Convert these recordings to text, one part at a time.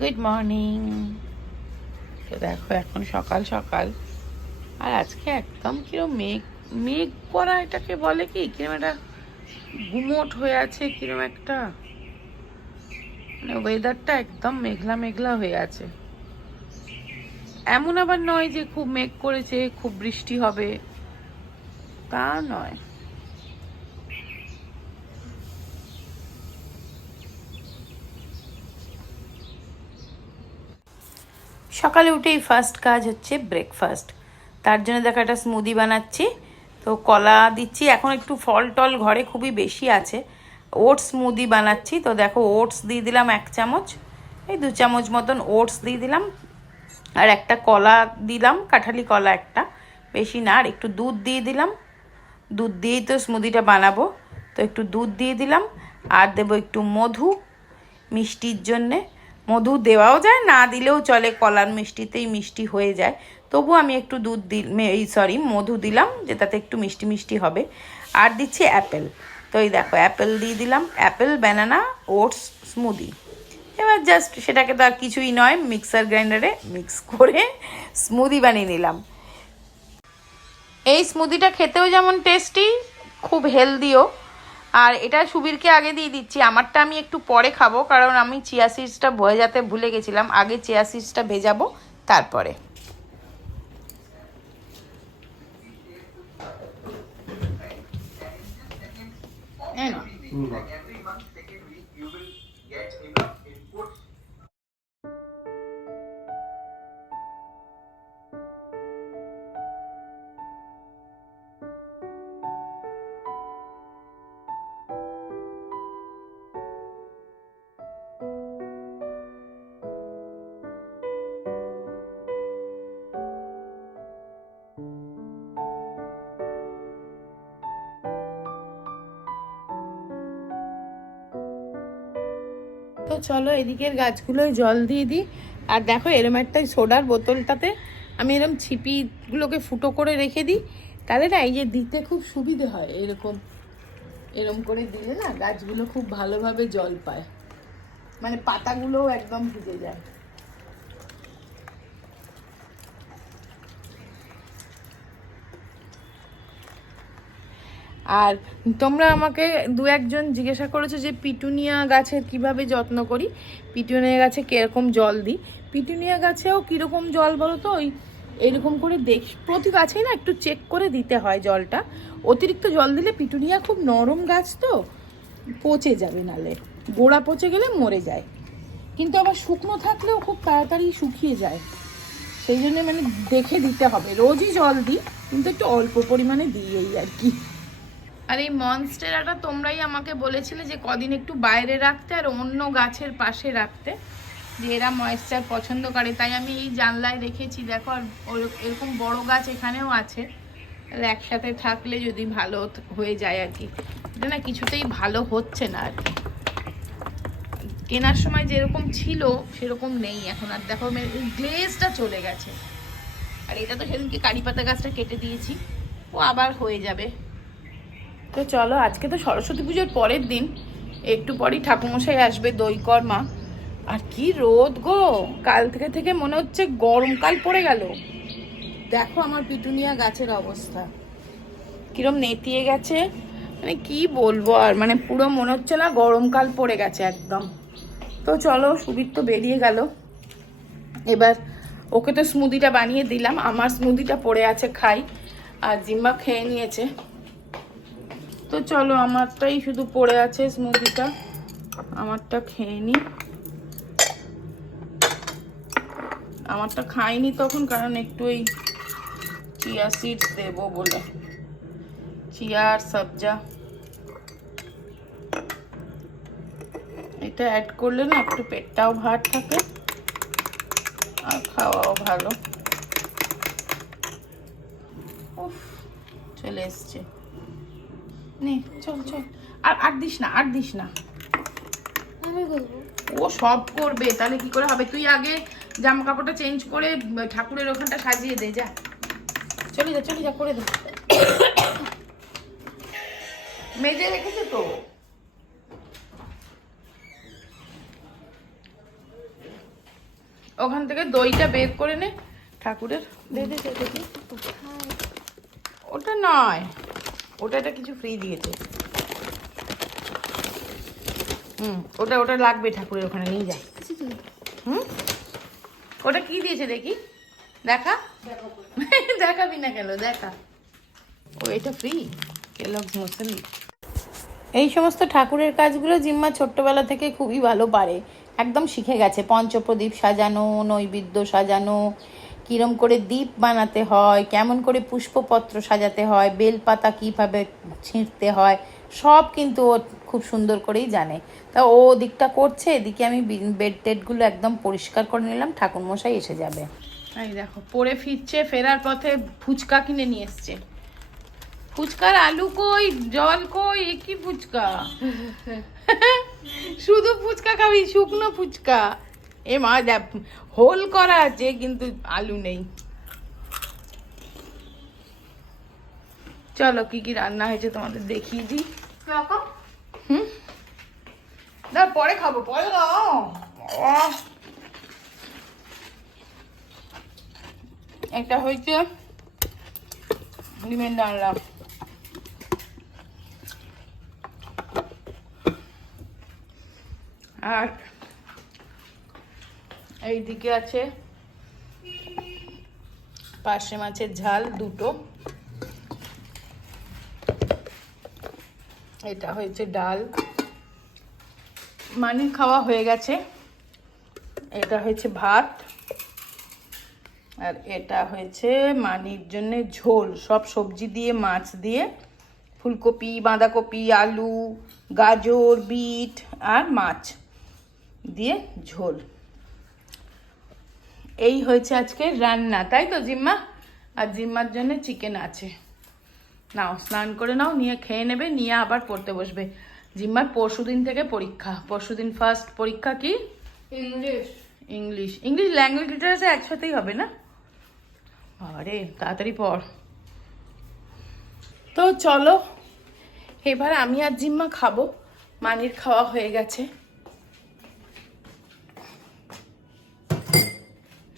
Good morning তো দেখো, এখন সকাল সকাল। আর আজকে একদম কিরম মেঘ মেঘ করা এটাকে বলে কি? কিরম একটা গুমোট হয়ে আছে, কিরম একটা। মানে ওয়েদারটা একদম মেঘলা মেঘলা হয়ে আছে। এমন আবার নয় যে খুব মেঘ করেছে, খুব বৃষ্টি হবে। তা নয়। সকালে উঠেই ফার্স্ট কাজ হচ্ছে ব্রেকফাস্ট তার জন্য দেখো একটা স্মুদি বানাচ্ছি। তো কলা দিচ্ছি। এখন একটু ফল টল ঘরে খুবই বেশি আছে। ওটস স্মুদি বানাচ্ছি। তো দেখো ওটস দিয়ে দিলাম এক চামচ। এই দু চামচ মতন ওটস দিয়ে দিলাম। আর একটা কলা দিলাম, কাঁঠালি কলা একটা। বেশি না, আর একটু দুধ দিয়ে দিলাম। দুধ দিয়েই তো স্মুদিটা বানাবো। তো একটু দুধ দিয়ে দিলাম। আর দেবো একটু মধু মিষ্টির জন্যে। মধু দেওয়াও যায়, না দিলেও চলে, কলার মিষ্টিতেই মিষ্টি হয়ে যায়। তবু আমি একটু দুধ দি এই সরি মধু দিলাম, যেটাতে একটু মিষ্টি মিষ্টি হবে। আর দিচ্ছি অ্যাপেল। তো এই দেখো, অ্যাপেল দিয়ে দিলাম, অ্যাপেল, ব্যানানা, ওটস, স্মুদি। এবার জাস্ট সেটাকে তো আর কিছুই নয়, মিক্সার গ্রাইন্ডারে মিক্স করে স্মুদি বানিয়ে নিলাম। এই স্মুদিটা খেতেও যেমন টেস্টি খুব হেলদিও আর এটা সুবীরকে আগে দিয়ে দিচ্ছি। আমারটা আমি একটু পরে খাব কারণ আমি চিয়া সিডসটা ভেজাতে ভুলে গেছিলাম। আগে চিয়া সিডসটা ভেজাবো তারপরে। এই চলো এদিকের গাছগুলোয় জল দিয়ে দিই। আর দেখো, এরম একটা সোডার বোতলটাতে আমি এরম ছিপিগুলোকে ফুটো করে রেখে দিই। তাহলে না, এই যে দিতে খুব সুবিধে হয় এরকম। এরম করে দিলে না গাছগুলো খুব ভালোভাবে জল পায়। মানে পাতাগুলোও একদম ভিজে যায়। আর তোমরা আমাকে দু একজন জিজ্ঞাসা করেছ যে পিটুনিয়া গাছের কীভাবে যত্ন করি? পিটুনিয়া গাছে কীরকম জল দিই? পিটুনিয়া গাছেও কীরকম জল বলো তো ওই এরকম করে দেখ, প্রতি গাছেই না একটু চেক করে দিতে হয় জলটা। অতিরিক্ত জল দিলে পিটুনিয়া খুব নরম গাছ তো, পচে যাবে নালে। গোড়া পচে গেলে মরে যায়। কিন্তু আবার শুকনো থাকলেও খুব তাড়াতাড়ি শুকিয়ে যায়। সেই জন্য মানে দেখে দিতে হবে। রোজই জল দিই, কিন্তু একটু অল্প পরিমাণে দিই এই আর কি। আর এই মনস্টেরাটা তোমরাই আমাকে বলেছিলে যে কদিন একটু বাইরে রাখতে আর অন্য গাছের পাশে রাখতে, যে এরা ময়েশ্চার পছন্দ করে। তাই আমি এই জানলায় রেখেছি, দেখো, আর এরকম বড় গাছ এখানেও আছে। তাহলে একসাথে থাকলে যদি ভালো হয়ে যায় আর কি। এটা না কিছুতেই ভালো হচ্ছে না আর কি। কেনার সময় যেরকম ছিল, সেরকম নেই এখন। আর দেখো গ্লেজটা চলে গেছে। আর এটা তো সেদিনকে কারি পাতা গাছটা কেটে দিয়েছি। ও আবার হয়ে যাবে। তো চলো আজকে তো সরস্বতী পুজোর পরের দিন। একটু পরেই ঠাকুমশাই আসবে দই কর্মা আর কি রোদ গো! কাল থেকে থেকে মনে হচ্ছে গরমকাল পড়ে গেল। দেখো আমার পিটুনিয়া গাছের অবস্থা। কিরম নেতিয়ে গেছে। মানে কি বলব আর মানে পুরো মনে হচ্ছে না গরমকাল পড়ে গেছে একদম। তো চলো সুবীর তো বেরিয়ে গেল। এবার ওকে তো স্মুদিটা বানিয়ে দিলাম। আমার স্মুদিটা পড়ে আছে খাই। আর জিম্মা খেয়ে নিয়েছে। তো চলো, আমারটাই শুধু পড়ে আছে স্মুদিটা আমারটা খেয়ে নি। আমারটা খাইনি তখন, কারণ একটু ওই চিয়া সিডস দেবো বলে। চিয়া আর সবজা। এটা অ্যাড করলে না একটু পেটটাও ভার থাকে, আর খাওয়াও ভালো। চলে এসছে। নে চল চল। আর আর দিস না আর দিস না। আমি বলব। ও সব করবে তাহলে কি করে হবে? তুই আগে জামা কাপড়টা চেঞ্জ করে ঠাকুরের ওখানটা সাজিয়ে দে যা। চলে যা চলে যা করে দে। মেজে রেখেছে তো? ওখান থেকে দইটা বের করে নে ঠাকুরের। দে দে দে দে, দে। ওটা নয়। ওটা একটা কিছু ফ্রি দিয়েছে হুম ওটা ওটা লাগবে ঠাকুরের ওখানে নিয়ে যায় হুম? ওটা কি দিয়েছে দেখি? দেখা? দেখাবি না কেন দেখা। ও এটা ফ্রি কেলগস মুসলি এই সমস্ত ঠাকুরের কাজগুলো জিম্মা ছোট্টবেলা থেকে খুবই ভালো পারে। একদম শিখে গেছে। পঞ্চপ্রদীপ সাজানো নৈবেদ্য সাজানো কিরম করে দীপ বানাতে হয়, কেমন করে পুষ্পপত্র সাজাতে হয়, বেলপাতা কীভাবে ছিঁড়তে হয়, সব কিন্তু ও খুব সুন্দর করেই জানে। তা ও দিকটা করছে, এদিকে আমি বেড টেডগুলো একদম পরিষ্কার করে নিলাম, ঠাকুরমশাই এসে যাবে। এই দেখো পরে ফিরছে, ফেরার পথে ফুচকা কিনে নিয়ে এসছে। ফুচকার আলু কই, জল কই, এ কি ফুচকা? শুধু ফুচকা খাবি, শুকনো ফুচকা। এ মা দেখ হোল করা আছে কিন্তু আলু নেই। চলো কি কি রান্না হয়েছে তোমাদের দেখিয়ে দিই। হুম? না পরে খাব পরে খাও। একটা হয়েছে ডিমের ডালনা। আর এইদিকে আছে পার্শে মাছের ঝাল দুটো। এটা হয়েছে ডাল। মানির খাওয়া হয়ে গেছে। এটা হয়েছে ভাত। আর এটা হয়েছে মানির জন্য ঝোল। সব সবজি দিয়ে, মাছ দিয়ে, ফুলকপি, বাঁধাকপি, আলু, গাজর, বিট আর মাছ দিয়ে ঝোল। এই হয়েছে আজকে রান্না তাই তো জিম্মা? আর জিম্মার জন্য চিকেন আছে। নাও স্নান করে নাও নিয়ে খেয়ে নেবে নিয়ে আবার পড়তে বসবে। জিম্মার পরশু দিন থেকে পরীক্ষা। পরশুদিন ফার্স্ট পরীক্ষা কি? English English English language literature একসাথেই হবে না? আরে তাড়াতাড়ি পড়। তো চলো এবার আমি আর জিম্মা খাব। মানির খাওয়া হয়ে গেছে।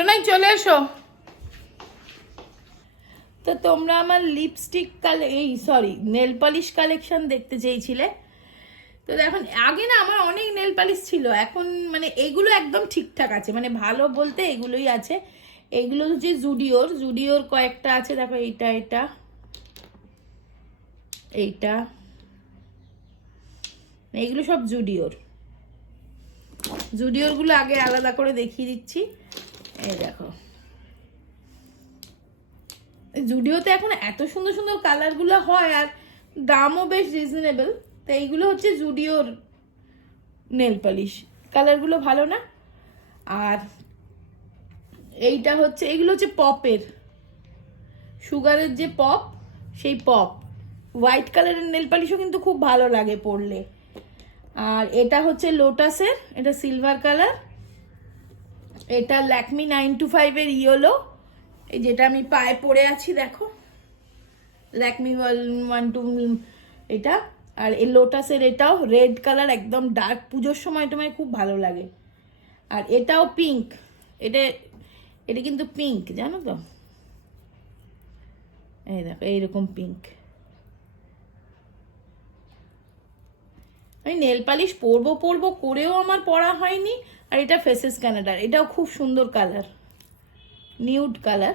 শোনাই চলে এসো। তো তোমরা আমার লিপস্টিক কালে, এই সরি নেল পলিশ কালেকশন দেখতে চেয়েছিলে। তো এখন আগে না আমার অনেক নেল পালিশ ছিল। এখন মানে এগুলো একদম ঠিকঠাক আছে। মানে ভালো বলতে এগুলোই আছে। এগুলো হচ্ছে জুডিওর জুডিওর কয়েকটা আছে। দেখো, এইটা এটা এইটা। এইগুলো সব জুডিওর জুডিওরগুলো আগে আলাদা করে দেখিয়ে দিচ্ছি। এই দেখো। জুডিওতে এখন এত সুন্দর সুন্দর কালারগুলো হয় আর দামও বেশ রিজনেবল তো এইগুলো হচ্ছে জুডিওর নেল পালিশ কালারগুলো ভালো না? আর এইটা হচ্ছে, এগুলো হচ্ছে পপের। সুগারের যে পপ, সেই পপ। হোয়াইট কালারের নেল পালিশও কিন্তু খুব ভালো লাগে পরলে। আর এটা হচ্ছে লোটাসের এটা সিলভার কালার এটা ল্যাকমি নাইন টু ফাইভের ইয়েলো এই যেটা আমি পায়ে পরে আছি, দেখো। ল্যাকমি ওয়ান টু এটা। আর এই লোটাসের এটাও রেড কালার একদম ডার্ক পুজোর সময় তোমায় খুব ভালো লাগে। আর এটাও পিঙ্ক এটা এটা কিন্তু পিঙ্ক জানো তো? এই দেখো, এইরকম পিঙ্ক আমি নেল পালিশ পরবো পরবো, করেও আমার পরা হয়নি। আর এটা ফেসেস কানাডার। এটাও খুব সুন্দর কালার। Nude colour.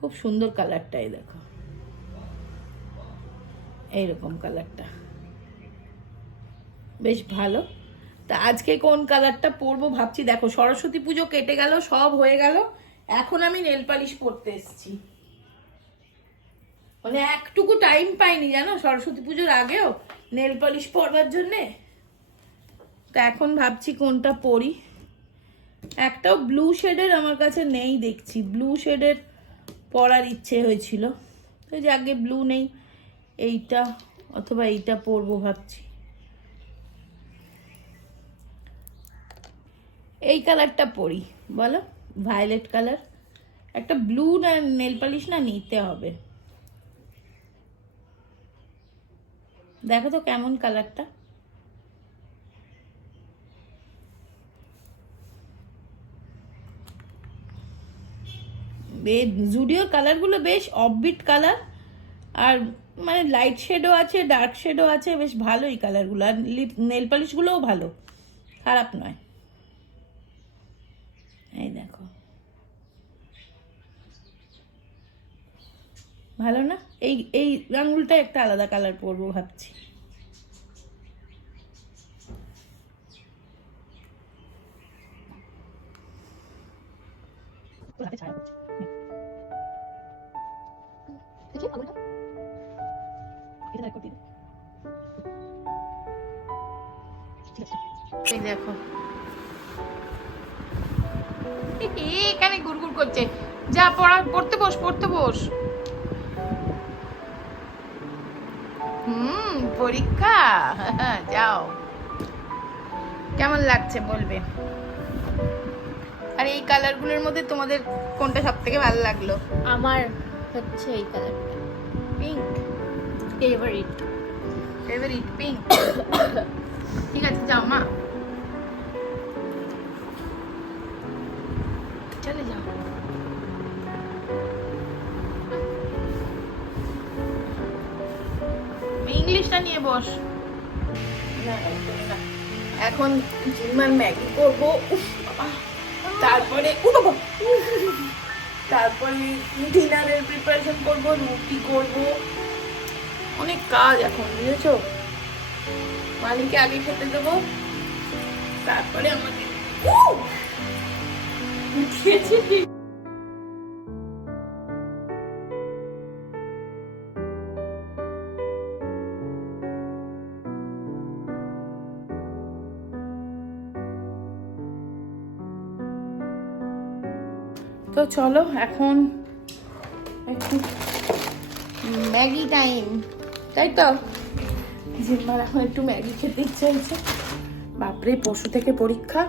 খুব সুন্দর কালারটাই দেখো। এইরকম কালারটা। বেশ ভালো। তা আজকে কোন কালারটা পরবো ভাবছি, দেখো সরস্বতী পুজো কেটে গেল, সব হয়ে গেল। এখন আমি নেল পালিশ পরতে এসেছি। মানে একটুকু টাইম পাইনি জানো সরস্বতী পুজোর আগেও নেল পালিশ পরবার জন্যে? তা এখন ভাবছি কোনটা পরি। একটাও ব্লু শেডের আমার কাছে নেই দেখছি। ব্লু শেডের পরার ইচ্ছে হয়েছিল। তো যে আগে ব্লু নেই, এইটা অথবা এইটা পরবো ভাবছি। এই কালারটা পরি, বলো? ভায়োলেট কালার একটা ব্লু না নেল পালিশ না, নিতে হবে। দেখো তো কেমন কালারটা জুডিও কালারগুলো বেশ অফবিট কালার আর মানে লাইট শেডও আছে ডার্ক শেডও আছে, বেশ ভালোই কালারগুলো আর নেল পলিশগুলোও ভালো, খারাপ নয়। এই দেখো। ভালো না? এই এই আঙুলটা একটা আলাদা কালার পরবো ভাবছি। দেখি আঙুলটা এই দেখো এখানে গুড়গুড় করছে যা পড়া পড়তে বস পড়তে বস হুম পরীক্ষা যাও কেমন লাগছে বলবে আর এই কালারগুলোর মধ্যে তোমাদের কোনটা সব থেকে ভালো লাগল? আমার হচ্ছে এই কালারটা পিঙ্ক ফেভারিট ফেভারিট পিঙ্ক ঠিক আছে যাও মা। চলে যাও। ইংলিশটা নিয়ে বস। এখন জিম্মার ম্যাগি করব। তারপরে উ বাবা। তারপরে ডিনারের প্রিপারেশন করব, রুটি করব। অনেক কাজ এখন, বুঝেছ? মালিকে আগে খেতে দেব, তারপরে আমাকে! উঠিয়েছে তো চলো এখন একটু ম্যাগি টাইম। তাই তো? জিম্মার এখন একটু ম্যাগি খেতে ইচ্ছে হয়েছে। বাপরে পশু থেকে পরীক্ষা।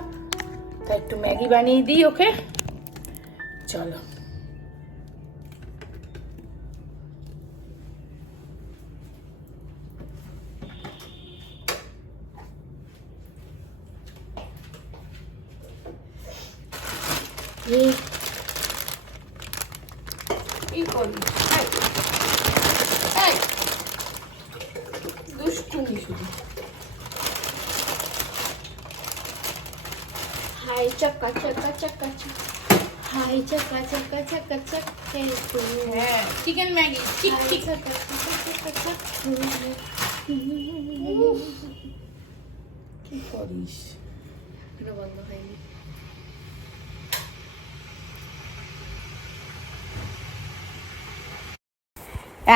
তাই একটু ম্যাগি বানিয়ে দিই ওকে। চলো। এই কি করি এই, এই, দুষ্টুমি শুধু হাই চাকা চাকা চাকা চাকা হাই চাকা চাকা চাকা চাকা চিকেন ম্যাগি ঠিক ঠিক কি করিস? এখনও বন্ধ হয়নি।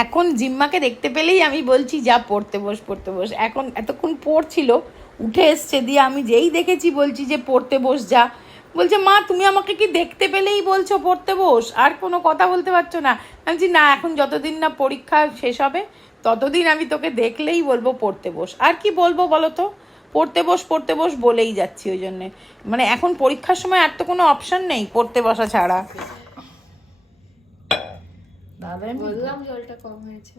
এখন জিম্মাকে দেখতে পেলেই আমি বলছি যা পড়তে বস পড়তে বস। এখন এতক্ষণ পড়ছিল উঠে এসছে দিয়ে আমি যেই দেখেছি বলছি যে পড়তে বস যা। বলছে মা তুমি আমাকে কি দেখতে পেলেই বলছো? পড়তে বস। আর কোনো কথা বলতে পারছ না। আমি বলছি না এখন যতদিন না পরীক্ষা শেষ হবে ততদিন আমি তোকে দেখলেই বলব পড়তে বস। আর কি বলব বলো তো? পড়তে বস পড়তে বস বলেই যাচ্ছি ওই জন্যে। মানে এখন পরীক্ষার সময় আর তো কোনো অপশন নেই পড়তে বসা ছাড়া। দাদা বললাম জলটা কম হয়েছে।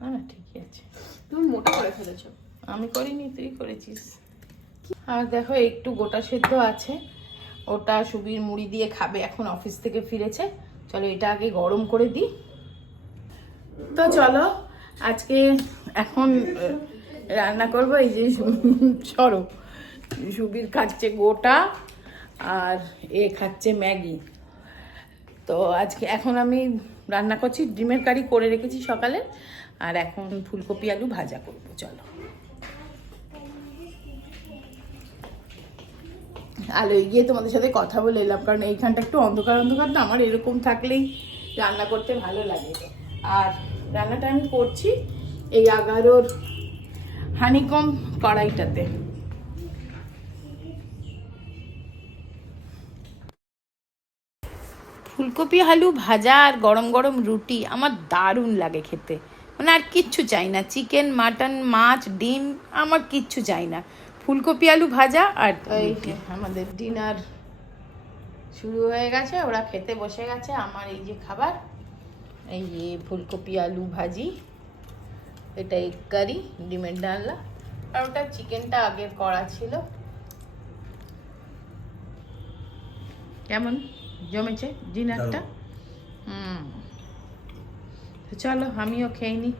না না ঠিকই আছে। তুমি মোটা করে ফেলেছো। আমি করিনি তুই করেছিস। আর দেখো একটু গোটা সেদ্ধ আছে। ওটা সুবির মুড়ি দিয়ে খাবে, এখন অফিস থেকে ফিরেছে। চলো এটা আগে গরম করে দিই। তো চলো, আজকে এখন রান্না করব এই যে সরো সুবির খাচ্ছে গোটা আর এ খাচ্ছে ম্যাগি। তো আজকে, এখন আমি রান্না করছি, ডিমের কারি করে রেখেছি সকালে, আর এখন ফুলকপি আলু ভাজা করব, চলো। আলোয় গিয়ে তোমাদের সাথে কথা বলে এলাম, কারণ এইখানটা একটু অন্ধকার অন্ধকার না, আমার এরকম থাকলেই রান্না করতে ভালো লাগে। আর রান্নাটা আমি করছি এই এগারোর হানিকম কড়াইটাতে। ফুলকপি, আলু ভাজা আর গরম গরম রুটি আমার দারুণ লাগে খেতে। মানে আর কিচ্ছু চাই না, চিকেন, মাটন, মাছ, ডিম, আমার কিচ্ছু চাই না। ফুলকপি আলু ভাজা আর এই আমাদের ডিনার শুরু হয়ে গেছে ওরা খেতে বসে গেছে। আমার এই যে খাবার এই যে ফুলকপি আলু ভাজি এটা এগ কারি ডিমের ডালনা আর ওটা চিকেনটা আগের করা ছিল। কেমন? জমেছে ডিনারটা? হুম। চলো আমিও খেয়ে নিই